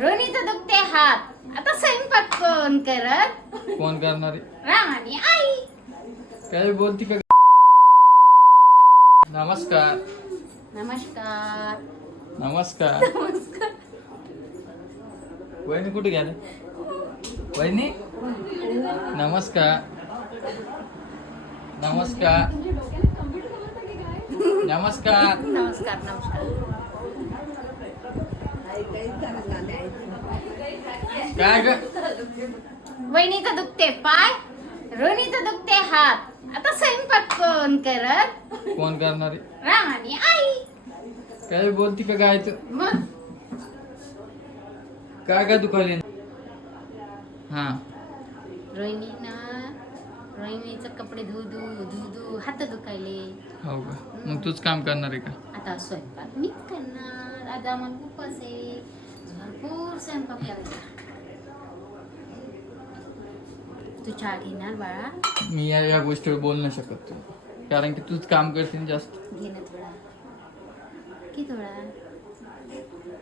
रोनीचं दुखते हात. आता स्वयंपाक कोण करत? कोण करणार आहे? राम आणि आई. काय बोलती का? नमस्कार. नमस्कार. नमस्कार. वहिनी कुठे गेले वहिनी? नमस्कार नमस्कार. नमस्कार. नमस्कार नमस्कार. काय ग? वहिनीचं दुखते पाय रोनीचं दुखते हात. आता स्वयंपाक कोण करत? कोण करणार आहे? राम आणि आई. काय बोलती का काय तू? मग? काय काय दुखायले? हा. रोहिणी ना रोहिणीचं कपडे धु धु धु धु हात दुखायले. हो का मग तूच काम करणार आहे का? आता स्वयंपाक मी करणार. आज आम्हाला उपवास आहे स्वयंपाक लागला. तू चहा घेणार बाळा? मी या या गोष्टीवर बोलू नाही शकत तू. कारण की तूच काम करते ना जास्त. घे ना थोडा. की थोडा?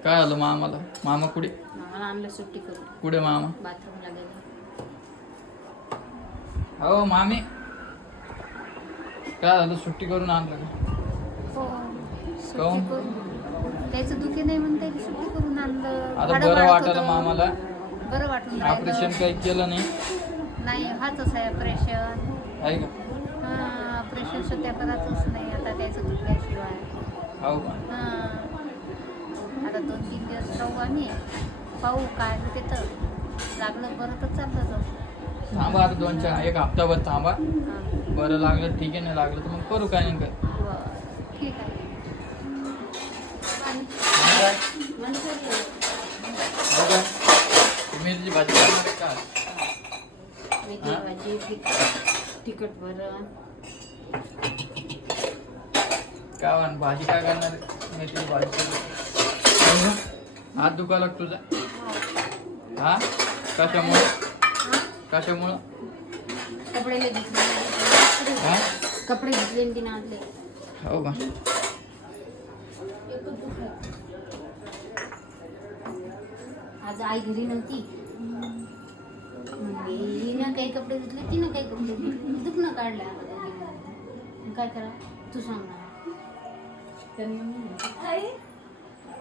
काय आलं मामाला? मामा कुठे? मामाला आणलं सुट्टी करून. कुठे मामा? बाथरूमला गेले. हो मामी. काय झालं? सुट्टी करून आणलं का? हो काहून? सुट्टी करून. त्याचं दुखी नाही म्हणता येईल सुट्टी करून आणलं. आता हाडं बरं वाढत होतं. मामाला. बरं वाटून ऑपरेशन राहिलं. काही केलं नाही. नाही हाच आहे ऑपरेशन. आहे का? हा ऑपरेशन सध्या करायचंच नाही. आता त्याचं दुखल्याशिवाय. हो का? हा. आता दोन तीन दिवस राहू आम्ही. पाहू काय होते तर लागलं बरं तर चालतं जाऊ. थांबा आता दोन चार एक हप्ताभर थांबा. हा. बरं लागलं ठीक आहे नाही लागलं तर मग करू काय नाही काय काय मिरची भाजी करणार का मेथी हा? भाजी तिखट तिखट भरण काय म्हण भाजी काय करणार? मेथीची भाजी हात दुखायला लागतो तुझा हा कशामुळं कशामुळं कपडे लय घेतले हा कपडे घेतले आणि तिने आणले हो का आज आई घरी नव्हती. हिनं काही कपडे घेतले तिनं काही कपडे घेतले दुखणं काढलं काय करा? तू सांग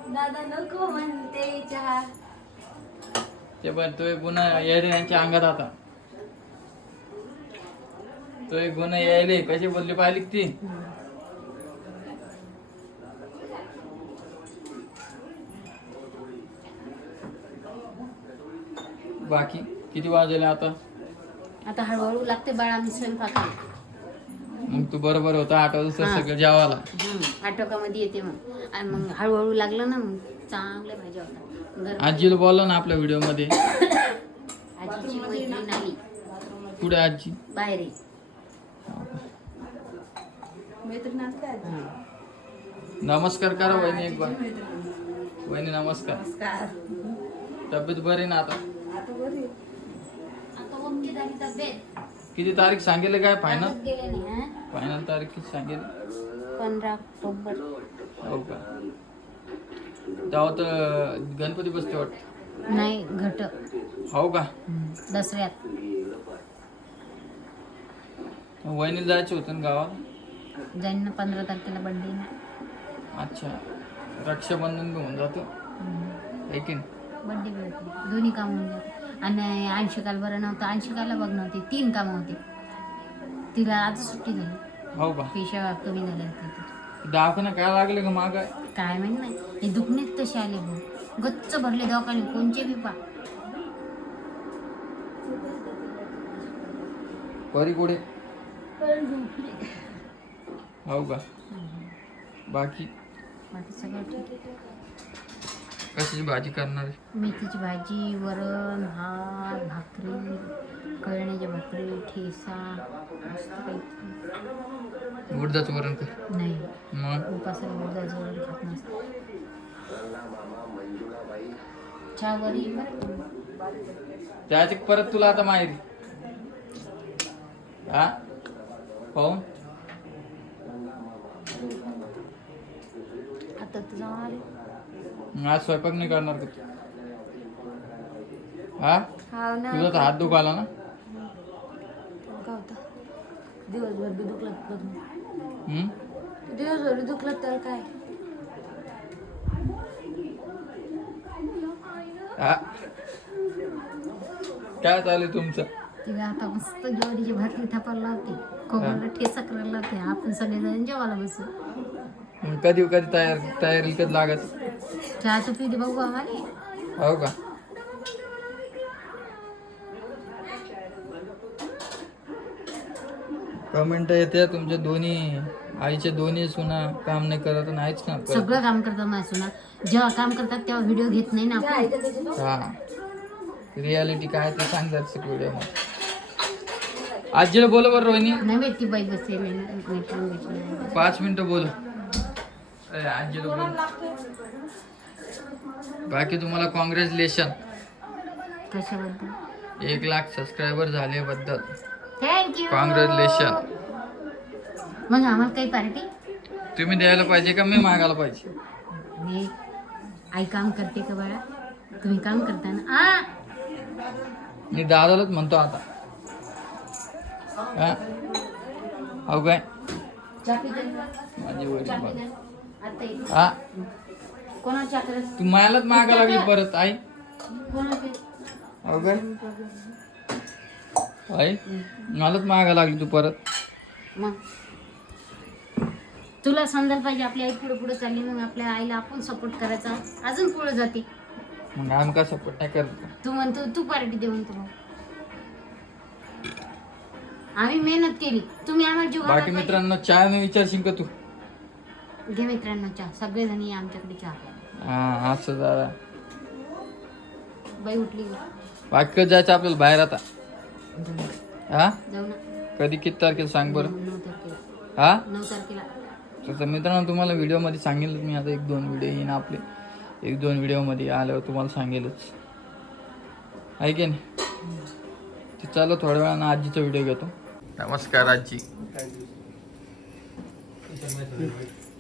ना दादा नको म्हणते चहा. ते पण तो एक गुन्हा यायले यांच्या अंगात आता. तो एक गुन्हा यायले कशी बोलली पाहिली का ती बाकी? किती वाजले आता? आता हळूहळू लागते बाळा मी स्वयंपाकाला मग तू बरोबर होता आठ वाजता हा. सगळं जेवायला. आटोकामध्ये येते मग. आणि मग हळूहळू लागलं ना मग चांगल्या भाज्या होतात गरम आजीला बोललो ना आपल्या व्हिडिओमध्ये आजीची मैत्रीण आली. पुढे आजी? बाहेर आहे. नमस्कार करा वहिनी एक बार वहिनी नमस्कार. तब्येत बरी ना आता? झाली तब्येत किती तारीख सांगितलं काय? फायनल आताच गेले नाही हा? फायनल तारीख किती सांगितलं? पंधरा ऑक्टोबर. हो का? तेव्हा तर गणपती बसते वाटत. नाही घट. हो का? दसऱ्यात. वहिनीला जायचं होतं ना गावात जाईन ना पंधरा तारखेला ना. अच्छा. रक्षाबंधन बी होऊन जातं है भेटते दोन्ही काम होऊन जाते. आणि अंशिकाला बरं नव्हतं अंशिकाला बघ नव्हती तीन कामं होती. तिला आज सुट्टी झाली. हो का? पेशा कमी झाल्या होत्या. दवाखाना काय लागले का माग? काय माहीत नाही. हे दुखणेच तसे आले भाऊ. गच्च भरले दवाखाने कोणचे बी पा. परी कुठे? हो का? बाकी? बाकी सगळं ठीक. आहे कशाची भाजी करणार? मेथीची भाजी वरण भात भाकरी कळण्याची भाकरी ठेसा मस्त काही उडदाचं वरण कर. नाही. मग? उपासाला उडदाचं वरण खात नसतं. त्याची परत तुला आता माहिती हा? पाहून जाऊन आले आज स्वयंपाक नाही करणार का तू? हा? हा ना. तुझा तर हात दुखाला ना? का होता. दिवसभर बी दुखलं बघ हम्म? दिवसभर बी दुखलं तर काय? हा? काय चालू तुमचं? तिला आता मस्त ज्वारीची भाकरी थापायला लावते. कोकणाला ठेचा करायला लावते. आपण सगळेजण जेवायला बसू. मग कधी कधी तयार तयारी कधी लागत. चहा तू पिते बघू आम्हाला. हो का? कमेंट येते तुमच्या दोन्ही आईचे दोन्ही सुना काम नाही करत आणि आईच काम करत सगळं काम करतात माझ्या सुना. जेव्हा काम करतात तेव्हा व्हिडिओ घेत नाही ना आपण. हा. रियालिटी काय ते सांगतात व्हिडिओमध्ये. आजीला बोल बरं रोहिणी. नाही माहीत बाई बसेल बित्रीण. पाच मिनिटं बोल. बाकी तुम्हाला कॉंग्रॅच्युलेशन कशाबद्दल? एक लाख सबस्क्रायबर झाल्याबद्दल. थँक्यू कॉंग्रॅच्युलेशन मग आम्हाला काही पार्टी तुम्ही द्यायला पाहिजे का? मी मागायला पाहिजे. नाही आई काम करते का बाळा? तुम्ही काम करता ना? आ! मी दादालाच म्हणतो आता. हा? हो काय? माझी वडील हा? तू मलाच मागा लागली परत आई. काय आई मलाच मागा लागली तू परत. मग? तुला समजायला पाहिजे आपली आई पुढे पुढे चालली मग आपल्या आईला आपण सपोर्ट करायचा. अजून पुढे जाते. मग आम्ही का सपोर्ट नाही करत तू म्हणतो तू पार्टी दे म्हणतो मग. आम्ही मेहनत केली. तुम्ही आम्हाला जीव बाकी. मित्रांनो चहा विचारशील का तू? घे मित्रांनो चहा. सगळेजण या आमच्याकडे चहा. हा असं दादा बाई उठली. कधी जायचं आपल्याला बाहेर आता? हा? जाऊ ना. कधी किती तारखेला सांग बरं. नऊ तारखेला. हा? नऊ तारखेला. मित्रांनो तुम्हाला व्हिडिओमध्ये सांगेलच मी. आता एक दोन व्हिडिओ येईन आपले. एक दोन व्हिडिओमध्ये आल्यावर तुम्हाला सांगेलच. आहे की नाही? ते चालू थोड्या वेळानं आजीचा व्हिडिओ घेतो. नमस्कार आजी.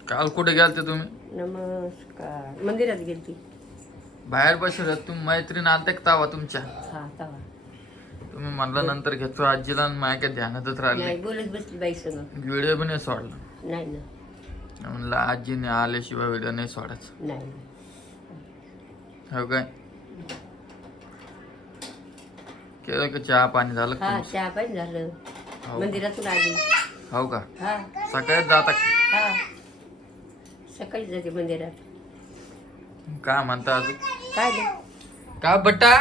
काल कुठे गेलते तुम्ही? नमस्कार. मंदिरात गेलती. बाहेर बसले तुम्ही मैत्रीण आलते का तावा तुमच्या? हा तवा. तुम्ही म्हणलं नंतर घेतो आजीला आणि माझ्या काय ध्यानातच राहिले. नाही बोलत बसली बाई व्हिडिओ पण नाही सोडला. नाही ना. म्हणलं आजीने आल्याशिवाय व्हिडिओ नाही सोडायचा. नाही हो काय? केलं का चहा पाणी झालं का हा तुमचं? चहा पाणी झालं. हो. मंदिरातून आली. हो का? हा. सकाळीच जाता का? हा. सकाळी जाते मंदिरात. काय म्हणता अजून काय का बट्टा?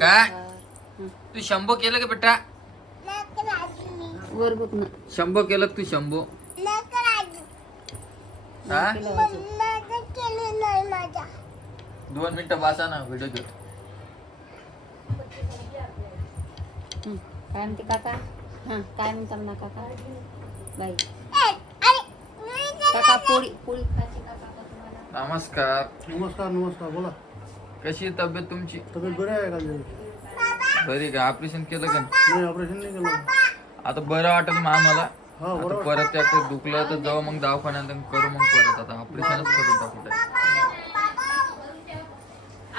काय तू शंभो केलं का बेटा वर बघ ना. शंभो केलं का तू शंभो? हा? दोन मिनिटं वाचा ना व्हिडिओ घेतो हं. काय म्हणते काका? हा काय म्हणतात ना काका? बाई. काका पोळी पोळी. खायची का काका तुम्हाला नमस्कार. नमस्कार नमस्कार बोला. कशी आहे तब्येत तुमची? तब्येत बरी आहे का नाही बरी का? ऑपरेशन केलं का? ऑपरेशन नाही केलं. आता बरं वाटेल मग आम्हाला. हा आता बरोबर परत त्या काही दुखलं तर जाऊ मग दवाखान्यात आणि करू मग परत. आता ऑपरेशनच करून टाकू ते.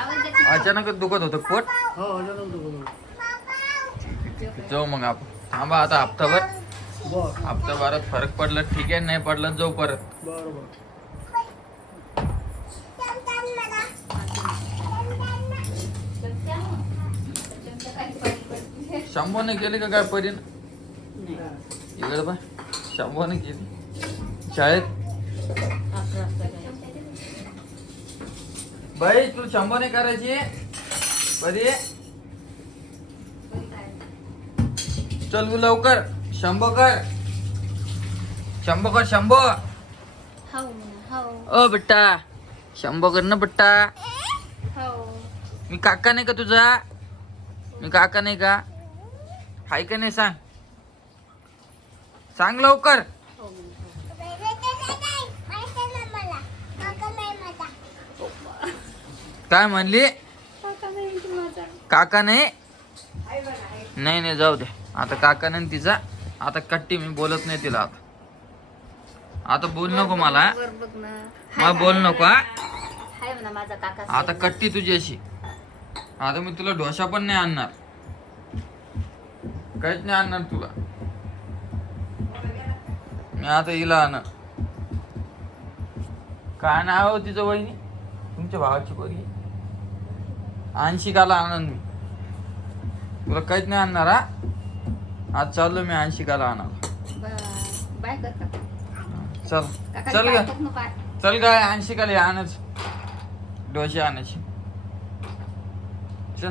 आवाज अचानकच दुखत होतं पोट? हा अचानक दुखत जाऊ मग आपण. थांबा आता हप्ताभर. बर. हप्ताभरात फरक पडला ठीक आहे नाही पडला जाऊ परत. बर बर शंभूने केली का काय परीन? इकडे बा शंभूने केली. शाळेत. बाई तू शंभूने करायची? परी? चल लवकर. शंभो कर. शंभो कर शंभो हो ओ बेटा शंभो कर ना बेटा हो मी काका नाही का तुझा? मी काका नाही का? हाय का नाही सांग? सांग लवकर. काय म्हणली? काका नाही नाही? नाही जाऊ दे. आता काका नाही तिचा. आता कट्टी मी बोलत नाही तिला आता. आता बोल नको मला मला बोल नको हा. आता कट्टी तुझी अशी आता मी तुला डोसा पण नाही आणणार. काहीच नाही आणणार तुला. मी आता हिला आण काय नाव हो तिचं वहिनी? तुमच्या भावाची पोरगी? अंशिकाला आणन मी. तुला काहीच नाही आणणार हा? आज चाललो मी अंशिकाला आणायला. बाय चल. चल ग. चल काय अंशिकाला आणायच. डोसे आणायची. चल.